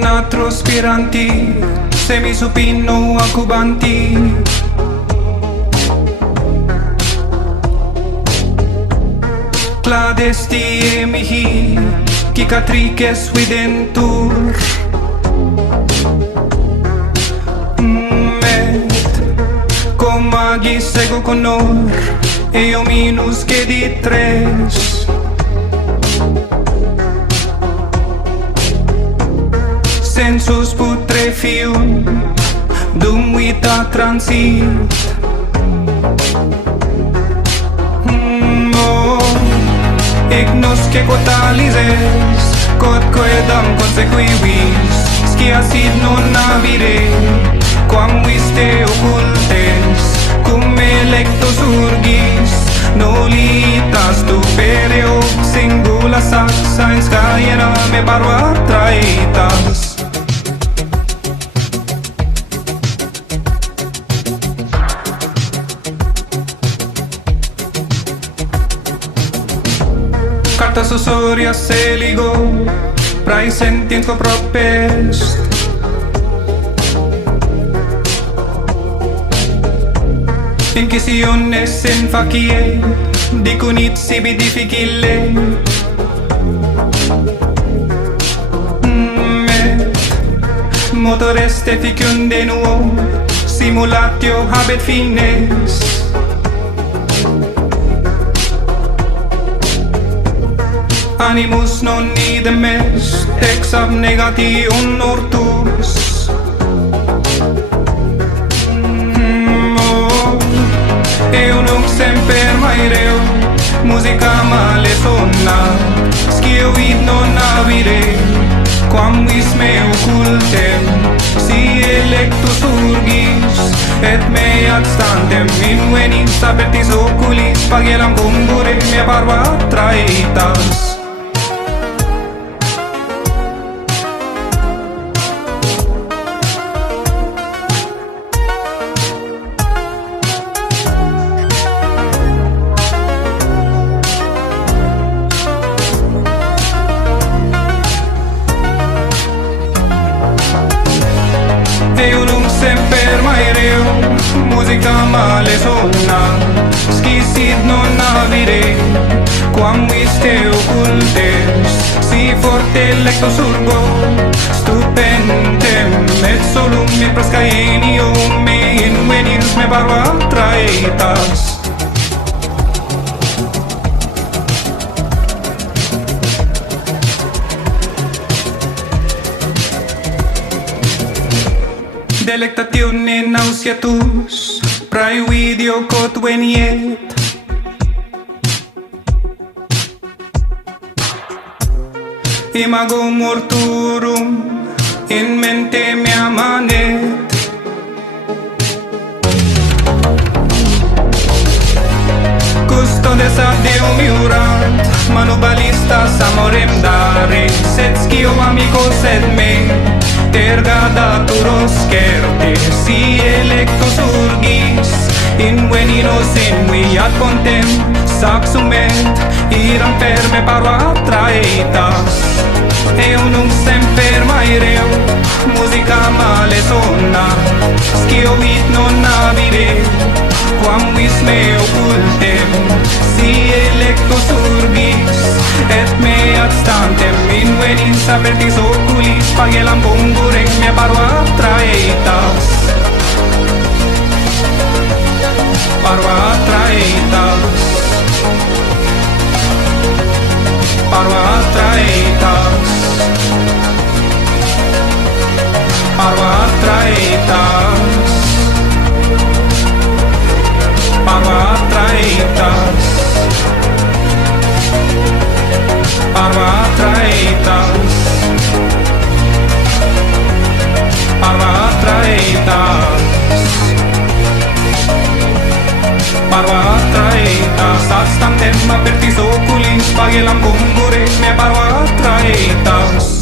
natro spiranti, semisupino acubanti. Cladesti e mihi, cicatrices videntur. Comagi sego conor, eo minus che di tres. Sensus putrefium, dum vita transit. Ignos que quotalises, quod coedam consequivis, scia sid non navire, quam viste occultes, cum electos urgis, nolitas tupereo, singula saxa in scaena me parva traitas. Carta susoria seligo, praesentienco propest. Inquisitiones in facie, dicunit sibi difficile. Motor est efficiunde nuo, simulatio habet fines. Animus non idem est, ex abnegation ortus. Eo nunc semper maereo, musica male sonna, scio id non avire, quam vis me occultem, si electus urgis, et me ad stantem invenis apertis oculis, pagelam cumbure me parva traitas. Eo nunc semper maereo, musica male sonna, scisit non avire, quam viste occultes, si forte lectos urgo, stupentem, et solum me prescaenio, me invenis me parva traitas. Delectatione nauseatus, praevidio quod veniet. Imago morturum in mente me amanet. Custodes ad Deum iurant, manubalistas amorem dare, sed scio amicos et me, terga daturos certe, si electos urgis, inveninos inviat contem, saxument, iram ferme parva traitas. Eo nunc semper maereo, musica male sonna, scio id non avire, quam vis me occultem, si electos urgis, et me ad stantem invenis apertis oculis, pagelam cumbure me parva traitas. Parva traitas. Parva traitas. Parva traitas. Parva traitas. Parva traitas. Parva traitas. Parva traitas. Ad stantem apertis oculis, pagelam cumbure me parva traitas.